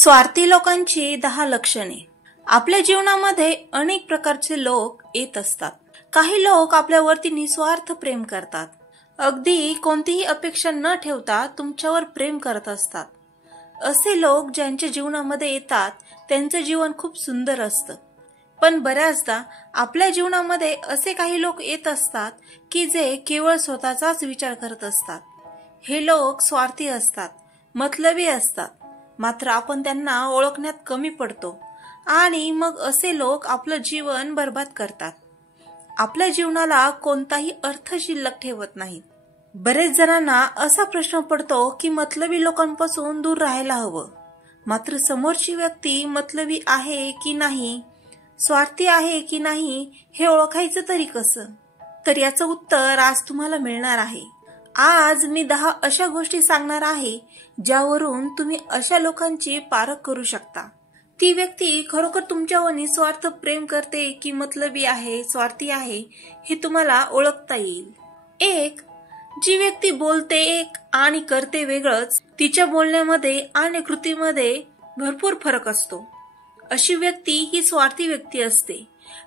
स्वार्थी लोकांची 10 लक्षणे। आपल्या जीवनामध्ये अनेक प्रकारचे लोक येत असतात। काही लोक आपल्यावरती निस्वार्थ प्रेम करतात, अगदी कोणतीही अपेक्षा न ठेवता तुमच्यावर प्रेम करत असतात। असे लोक ज्यांच्या जीवनामध्ये येतात त्यांचं जीवन खूप सुंदर असतं। पण बऱ्याचदा आपल्या जीवनामध्ये असे काही लोक येत असतात की जे केवळ स्वतःचाच विचार करत असतात। हे लोक स्वार्थी असतात, मतलबी असतात, मात्र आपण त्यांना ओळखण्यात कमी पडतो आणि मग असे लोक आपलं जीवन बर्बाद करतात। आपल्या जीवनाला कोणताही अर्थ शिल्लक ठेवत नाहीत। बरेच जणांना असा प्रश्न पडतो की मतलबी लोकांपासून दूर राहायला हवं, मात्र समोरची व्यक्ती मतलबी आहे की नाही, स्वार्थी आहे की नाही हे ओळखायचं तरी कसं? तर याचं उत्तर आज तुम्हाला मिळणार आहे। आज मी 10 अशा गोष्टी सांगणार आहे ज्यावरून तुम्ही अशा लोकांची पारख करू शकता। ती व्यक्ती खरोखर तुमच्यावर निस्वार्थ प्रेम करते की मतलबी आहे, स्वार्थी आहे हे तुम्हाला ओळखता येईल। 1. जी व्यक्ती बोलते एक आणि करते वेगळंच, तिच्या बोलण्यामध्ये आणि कृतीमध्ये भरपूर फरक असतो। अशी व्यक्ती ही स्वार्थी व्यक्ती असते।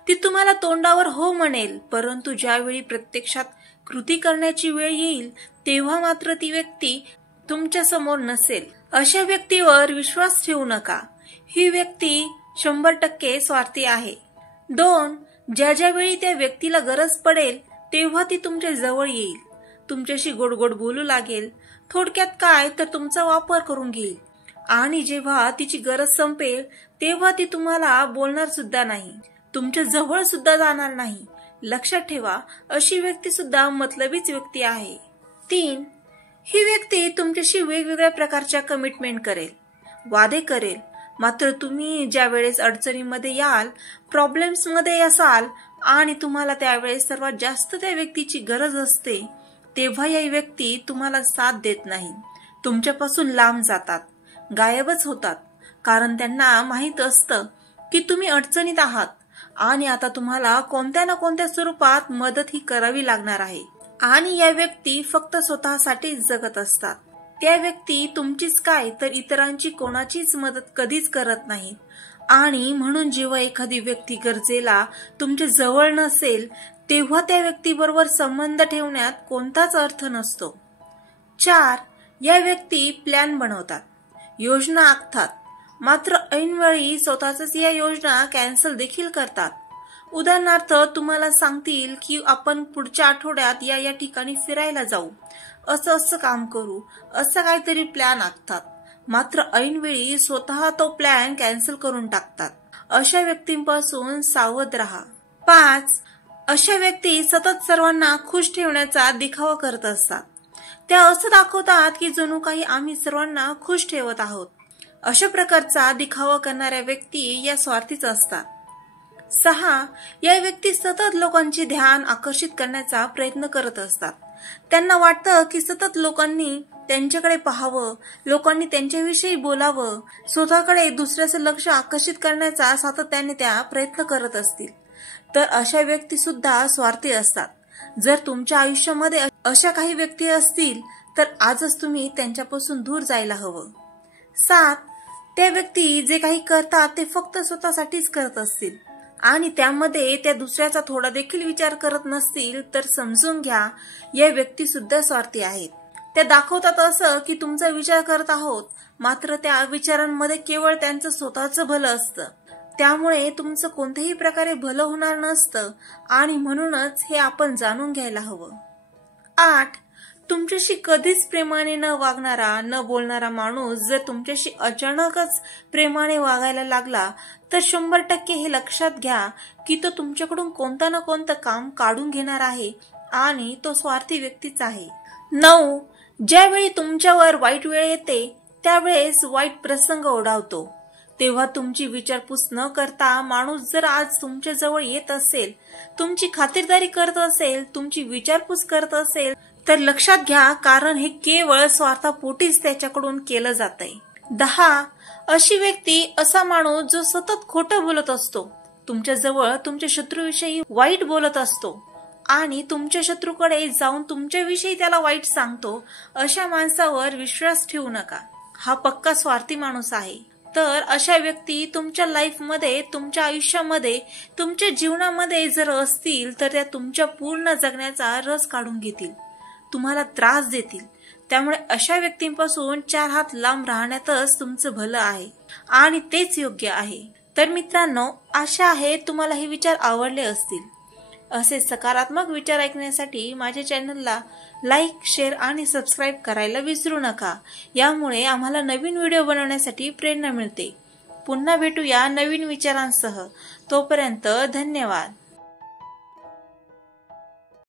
ती तुम्हाला तोंडावर हो म्हणेल, परंतु ज्यावेळी प्रत्यक्षात कृती करण्याची वेळ येईल तेव्हा मात्र ती व्यक्ती तुमच्या समोर नसेल। अशा व्यक्तीवर विश्वास ठेवू नका। ही व्यक्ती 100% स्वार्थी आहे। 2. ज्या वेळी त्या व्यक्तीला गरज पडेल तेव्हा ती तुमच्या जवळ येईल, तुमच्याशी गोड बोलू लागेल, थोडक्यात काय तर तुमचा वापर करून घेईल, आणि जेव्हा तिची गरज संपेल तेव्हा ती तुम्हाला बोलणार सुद्धा नाही, तुमच्या जवळ सुद्धा जाणार नाही। लक्षात ठेवा, अशी व्यक्ती सुद्धा मतलबीच व्यक्ती आहे। 3. ही व्यक्ती तुमच्याशी वेगवेगळ्या प्रकारच्या कमिटमेंट करेल, वादे करेल, मात्र तुम्ही ज्या वेळेस अडचणीमध्ये याल, प्रॉब्लेम्स मध्ये असाल आणि तुम्हाला त्यावेळेस सर्वात जास्त त्या व्यक्तीची गरज असते तेव्हा ही व्यक्ती तुम्हाला साथ देत नाही, तुमच्यापासून लांब जातात, गायबच होतात, कारण त्यांना माहित असतं की तुम्ही अडचणीत आहात आणि आता तुम्हाला कोणत्या ना कोणत्या स्वरूपात मदत ही करावी लागणार आहे। आणि या व्यक्ती फक्त स्वतःसाठीच जगत असतात। त्या व्यक्ती तुमचीच काय तर इतरांची कोणाचीच मदत कधीच करत नाहीत, आणि म्हणून जेव्हा एखादी व्यक्ती गरजेला तुमच्या जवळ नसेल तेव्हा त्या व्यक्तीबरोबर संबंध ठेवण्यात कोणताच अर्थ नसतो। 4. या व्यक्ती प्लॅन बनवतात, योजना आखतात, मात्र ऐनवेळी स्वतःच या योजना कॅन्सल देखील करतात। उदाहरणार्थ तुम्हाला सांगतील की आपण पुढच्या आठवड्यात या ठिकाणी फिरायला जाऊ, असं काम करू, असं काहीतरी प्लॅन आखतात, मात्र ऐनवेळी स्वतः तो प्लॅन कॅन्सल करून टाकतात। अशा व्यक्तींपासून सावध राहा। 5. अशा व्यक्ती सतत सर्वांना खुश ठेवण्याचा दिखावा करत असतात। त्या असं दाखवतात की जणू काही आम्ही सर्वांना खुश ठेवत आहोत। अशा प्रकारचा दिखावा करणाऱ्या व्यक्ती या स्वार्थीच असतात। 6. या व्यक्ती सतत लोकांचे ध्यान आकर्षित करण्याचा प्रयत्न करत असतात। त्यांना वाटतं की सतत लोकांनी त्यांच्याकडे पाहावं, लोकांनी त्यांच्याविषयी बोलावं, स्वतःकडे दुसऱ्याचं लक्ष आकर्षित करण्याचा सातत्याने त्या प्रयत्न करत असतील, तर अशा व्यक्ती सुद्धा स्वार्थी असतात। जर तुमच्या आयुष्यामध्ये अशा काही व्यक्ती असतील तर आजच तुम्ही त्यांच्यापासून दूर जायला हवं। 7. त्या व्यक्ती जे काही करतात ते फक्त स्वतःसाठीच करत असतील आणि त्यामध्ये त्या दुसऱ्याचा थोडा देखील विचार करत नसतील तर समजून घ्या, या व्यक्ती सुद्धा स्वार्थी आहेत। त्या दाखवतात असं की तुमचा विचार करत आहोत, मात्र त्या विचारांमध्ये केवळ त्यांचं स्वतःचं भलं असतं, त्यामुळे तुमचं कोणत्याही प्रकारे भलं होणार नसतं, आणि म्हणूनच हे आपण जाणून घ्यायला हवं। 8. तुमच्याशी कधीच प्रेमाने न वागणारा, न बोलणारा माणूस जर तुमच्याशी अचानकच प्रेमाने वागायला लागला तर 100% हे लक्षात घ्या की तो तुमच्याकडून कोणतं ना कोणतं काम काढून घेणार आहे आणि तो स्वार्थी व्यक्तीच आहे। 9. ज्यावेळी तुमच्यावर वाईट वेळ येते त्यावेळेस वाईट प्रसंग ओढावतो तेव्हा तुमची विचारपूस न करता माणूस जर आज तुमच्या जवळ येत असेल, तुमची खातिरदारी करत असेल, तुमची विचारपूस करत असेल तर लक्षात घ्या, कारण हे केवळ स्वार्थापोटीच त्याच्याकडून केलं जातंय। 10. अशी व्यक्ती असा माणूस जो सतत खोटं बोलत असतो, तुमच्या जवळ तुमच्या शत्रूविषयी वाईट बोलत असतो आणि तुमच्या शत्रूकडे जाऊन तुमच्याविषयी त्याला वाईट सांगतो, अशा माणसावर विश्वास ठेवू नका। हा पक्का स्वार्थी माणूस आहे। तर अशा व्यक्ती तुमच्या लाईफमध्ये, तुमच्या आयुष्यामध्ये, तुमच्या जीवनामध्ये जर असतील तर त्या तुमच्या पूर्ण जगण्याचा रस काढून घेतील, तुम्हाला त्रास देतील. त्यामुळे अशा व्यक्तींपासून 4 हात लांब राहण्यातच तुमचं भलं आहे आणि तेच योग्य आहे. तर मित्रांनो, आशा आहे तुम्हाला हे विचार आवडले असतील. असे सकारात्मक विचार ऐकण्यासाठी माझ्या चॅनलला लाईक, शेअर आणि सबस्क्राईब करायला विसरू नका. यामुळे आम्हाला नवीन व्हिडिओ बनवण्यासाठी प्रेरणा मिळते. पुन्हा भेटूया नवीन विचारांसह. तोपर्यंत धन्यवाद.